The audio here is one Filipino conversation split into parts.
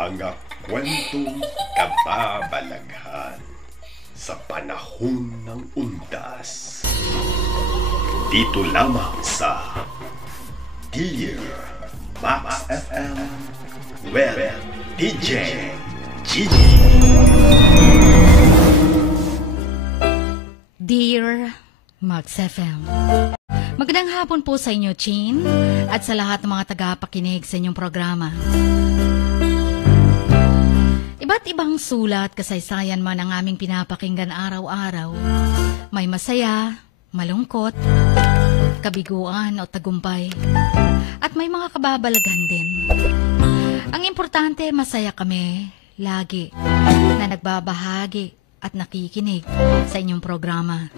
Mga kwentong kababalaghan sa panahon ng undas. Dito lamang sa Dear Max FM with DJ Gigi. Dear Max FM, magandang hapon po sa inyo, Chin, at sa lahat ng mga tagapakinig sa inyong programa. Iba't ibang sulat, kasaysayan man ang aming pinapakinggan araw-araw. May masaya, malungkot, kabiguan o tagumpay. At may mga kababalaghan din. Ang importante, masaya kami lagi na nagbabahagi at nakikinig sa inyong programa.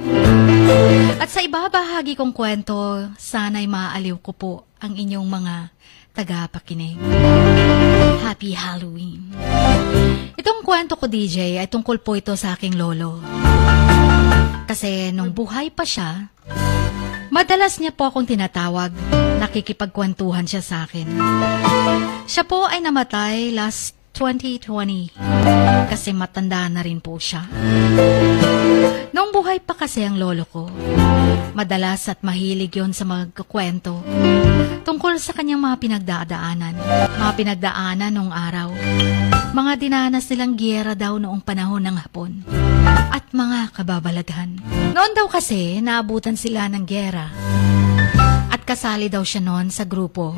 At sa ibabahagi kong kwento, sana'y maaaliw ko po ang inyong mga tagapakinig. Happy Halloween! Itong kwento ko, DJ, ay tungkol po ito sa aking lolo. Kasi nung buhay pa siya, madalas niya po akong tinatawag, nakikipagkwentuhan siya sa akin. Siya po ay namatay last 2020 kasi matanda na rin po siya. Nung buhay pa kasi ang lolo ko, madalas at mahilig yon sa magkukwento tungkol sa kanyang mga pinagdaanan nung araw. Mga dinanas nilang giyera daw noong panahon ng Hapon at mga kababalaghan. Noon daw kasi naabutan sila ng giyera at kasali daw siya noon sa grupo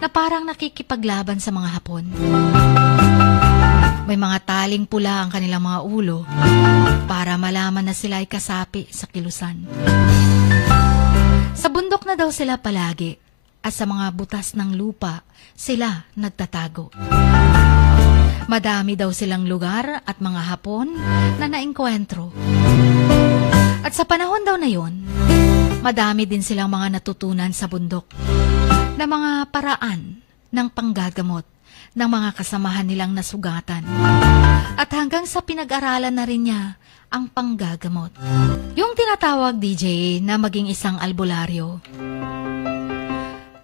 na parang nakikipaglaban sa mga Hapon. May mga taling pula ang kanilang mga ulo para malaman na sila ay kasapi sa kilusan. Sa bundok na daw sila palagi at sa mga butas ng lupa sila nagtatago. Madami daw silang lugar at mga Hapon na naengkwentro. At sa panahon daw na yon, madami din silang mga natutunan sa bundok na mga paraan ng panggagamot ng mga kasamahan nilang nasugatan. At hanggang sa pinag-aralan na rin niya ang panggagamot. Yung tinatawag, DJ, na maging isang albularyo.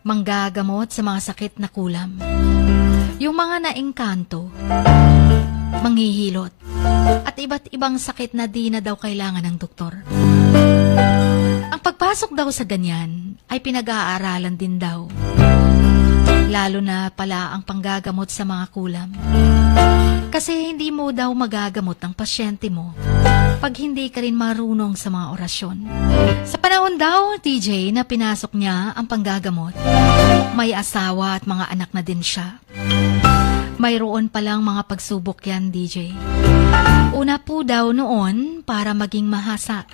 Manggagamot sa mga sakit na kulam. Yung mga naengkanto, manghihilot, at iba't ibang sakit na di na daw kailangan ng doktor. Ang pagpasok daw sa ganyan ay pinag-aaralan din daw. Lalo na pala ang panggagamot sa mga kulam. Kasi hindi mo daw magagamot ang pasyente mo pag hindi ka rin marunong sa mga orasyon. Sa panahon daw, DJ, na pinasok niya ang panggagamot, may asawa at mga anak na din siya. Mayroon palang mga pagsubok yan, DJ. Una po daw noon, para maging mahasa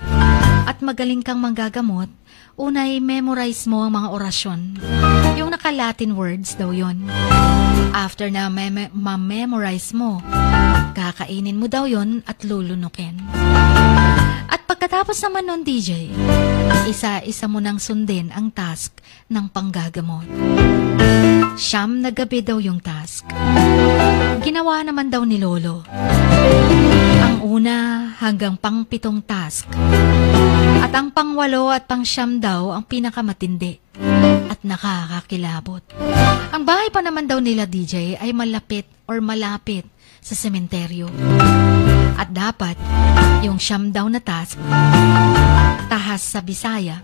at magaling kang manggagamot, unay memorize mo ang mga orasyon. Yung naka-Latin words daw yon. After na ma-memorize mo, kakainin mo daw yon at lulunukin. At pagkatapos naman nun, DJ, isa-isa mo nang sundin ang task ng panggagamot. 9 na gabi daw yung task. Ginawa naman daw ni Lolo. Ang una hanggang pang-7 task. At ang pang-8 at pang-9 daw ang pinakamatindi at nakakakilabot. Ang bahay pa naman daw nila, DJ, ay malapit sa sementeryo. At dapat, yung 9 daw na task, tahas sa Bisaya,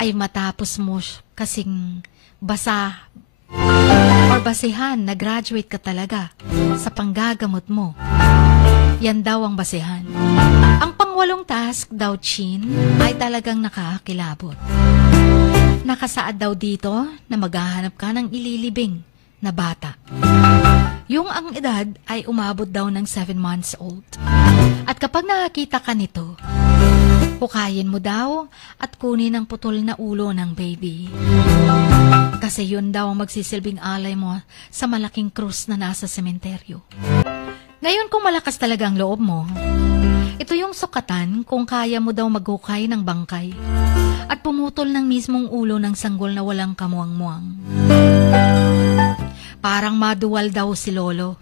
ay matapos mo kasing basihan na graduate ka talaga sa panggagamot mo. Yan daw ang basihan. Ang pang-8 task daw, Chin, ay talagang nakakakilabot. Nakasaad daw dito na maghahanap ka ng ililibing na bata. Yung ang edad ay umabot daw ng 7 months old. At kapag nakakita ka nito, hukayin mo daw at kunin ang putol na ulo ng baby. Kasi yun daw ang magsisilbing alay mo sa malaking krus na nasa sementeryo. Ngayon kung malakas talaga ang loob mo, ito yung sukatan kung kaya mo daw maghukay ng bangkay at pumutol ng mismong ulo ng sanggol na walang kamuang-muang. Parang maduwal daw si Lolo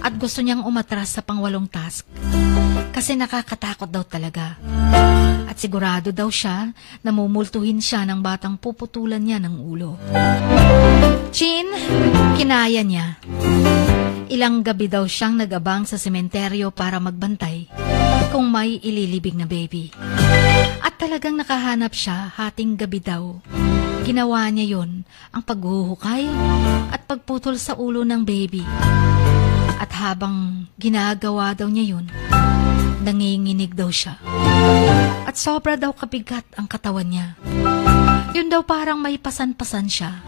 at gusto niyang umatras sa pang-8 task kasi nakakatakot daw talaga. At sigurado daw siya na mumultuhin siya ng batang puputulan niya ng ulo. Chin, kinaya niya. Ilang gabi daw siyang nag-abang sa sementeryo para magbantay kung may ililibing na baby. At talagang nakahanap siya hating gabi daw. Ginawa niya yon, ang paghuhukay at pagputol sa ulo ng baby. At habang ginagawa daw niya yun, nanginginig daw siya. At sobra daw kabigat ang katawan niya. Yun daw parang may pasan-pasan siya.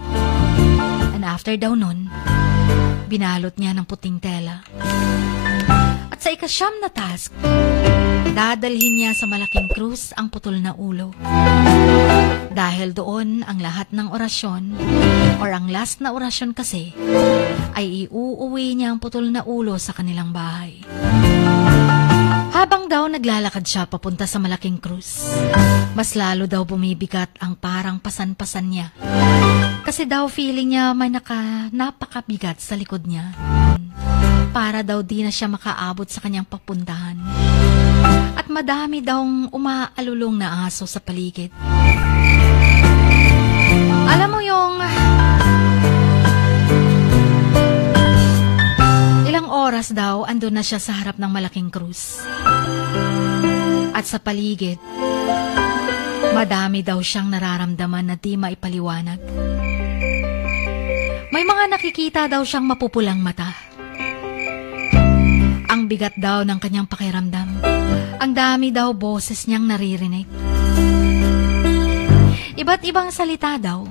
And after daw nun, binalot niya ng puting tela. At sa ikasyam na task, dadalhin niya sa malaking krus ang putol na ulo. Dahil doon ang lahat ng orasyon, or ang last na orasyon kasi, ay iuuwi niya ang putol na ulo sa kanilang bahay. Habang daw naglalakad siya papunta sa malaking krus, mas lalo daw bumibigat ang parang pasan-pasan niya. Kasi daw feeling niya may napakabigat sa likod niya. Para daw di na siya makaabot sa kanyang papuntahan. At madami dawng umaalulong na aso sa paligid. Alam mo yung ilang oras daw andun na siya sa harap ng malaking krus. At sa paligid, madami daw siyang nararamdaman na di maipaliwanag. May mga nakikita daw siyang mapupulang mata. Ang bigat daw ng kanyang pakiramdam. Ang dami daw boses niyang naririnig. Iba't ibang salita daw.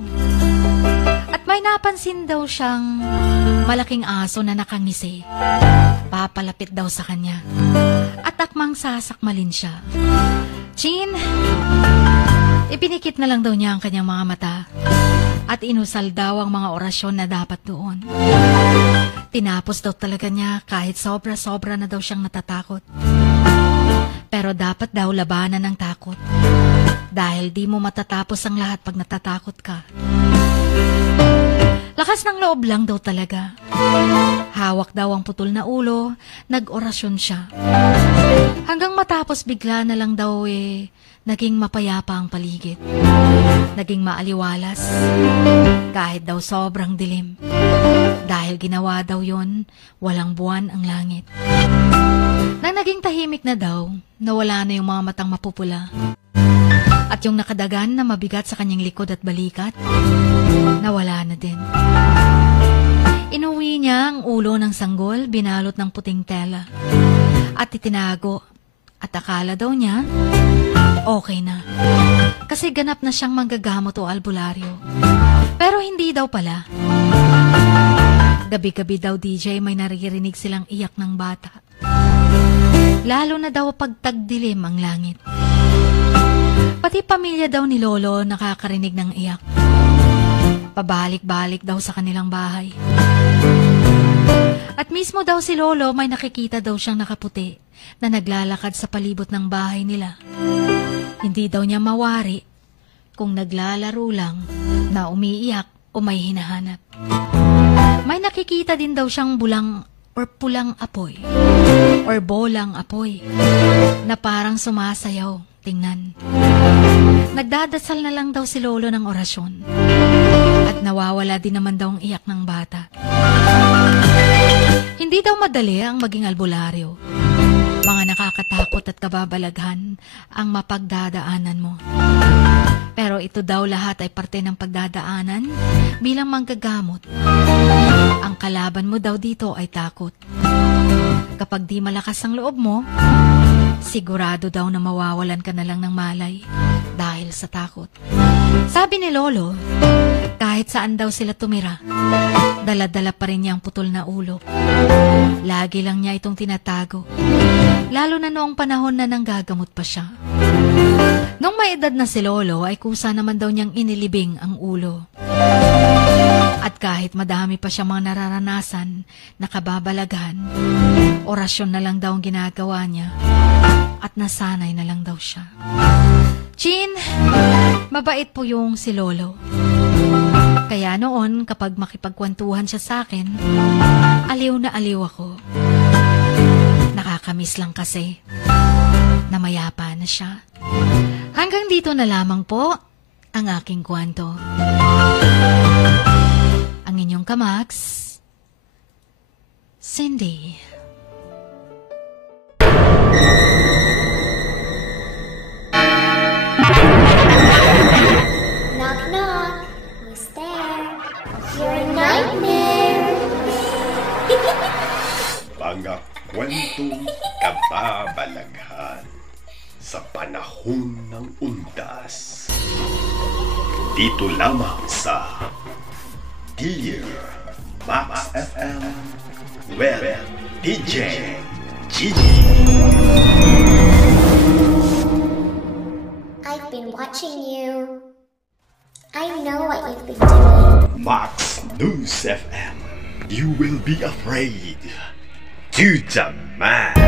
At may napansin daw siyang malaking aso na nakangisi. Papalapit daw sa kanya. At akmang sasakmalin siya. Chin, ipinikit na lang daw niya ang kanyang mga mata. At inusal daw ang mga orasyon na dapat doon. Tinapos daw talaga niya kahit sobra-sobra na daw siyang natatakot. Pero dapat daw labanan ng takot. Dahil di mo matatapos ang lahat pag natatakot ka. Lakas ng loob lang daw talaga. Hawak daw ang putol na ulo, nag-orasyon siya. Hanggang matapos bigla na lang daw naging mapayapa ang paligid. Naging maaliwalas. Kahit daw sobrang dilim. Dahil ginawa daw yon, walang buwan ang langit. Nang naging tahimik na daw, nawala na yung mga matang mapupula. At yung nakadagan na mabigat sa kanyang likod at balikat, nawala na din. Inuwi niya ang ulo ng sanggol, binalot ng puting tela. At itinago. At akala daw niya, okay na. Kasi ganap na siyang manggagamot o albularyo. Pero hindi daw pala. Gabi-gabi daw DJ may naririnig silang iyak ng bata. Lalo na daw pag tagdilim ang langit. Pati pamilya daw ni Lolo nakakarinig ng iyak. Pabalik-balik daw sa kanilang bahay. At mismo daw si Lolo may nakikita daw siyang nakaputi na naglalakad sa palibot ng bahay nila. Hindi daw niya mawari kung naglalaro lang na umiiyak o may hinahanap. May nakikita din daw siyang bulang or pulang apoy or bolang apoy na parang sumasayaw. Tingnan. Nagdadasal na lang daw si Lolo ng orasyon. At nawawala din naman daw ang iyak ng bata. Hindi daw madali ang maging albularyo. Mga nakakatakot at kababalaghan ang mapagdadaanan mo. Pero ito daw lahat ay parte ng pagdadaanan bilang manggagamot. Ang kalaban mo daw dito ay takot. Kapag di malakas ang loob mo, sigurado daw na mawawalan ka na lang ng malay dahil sa takot. Sabi ni Lolo, kahit saan daw sila tumira, dala-dala pa rin niya ang putol na ulo. Lagi lang niya itong tinatago, lalo na noong panahon na nanggagamot pa siya. Nung may edad na si Lolo ay kusa naman daw niyang inilibing ang ulo. At kahit madami pa siya mga nararanasan na kababalaghan, orasyon na lang daw ang ginagawa niya at nasanay na lang daw siya. Chin, mabait po yung si Lolo. Kaya noon kapag makipagkwentuhan siya sa akin, aliw na aliw ako. Nakakamiss lang kasi na mayapa na siya. Hanggang dito na lamang po ang aking kwento. Ang inyong kamaks, Cindy. Knock, knock. Who's there? You're a nightmare. Mga kwentong kababalaghan sa panahon ng undas. Dito lamang sa Dear Max FM with DJ Gigi. I've been watching you. I know what you've been doing. Max News FM. You will be afraid to the max.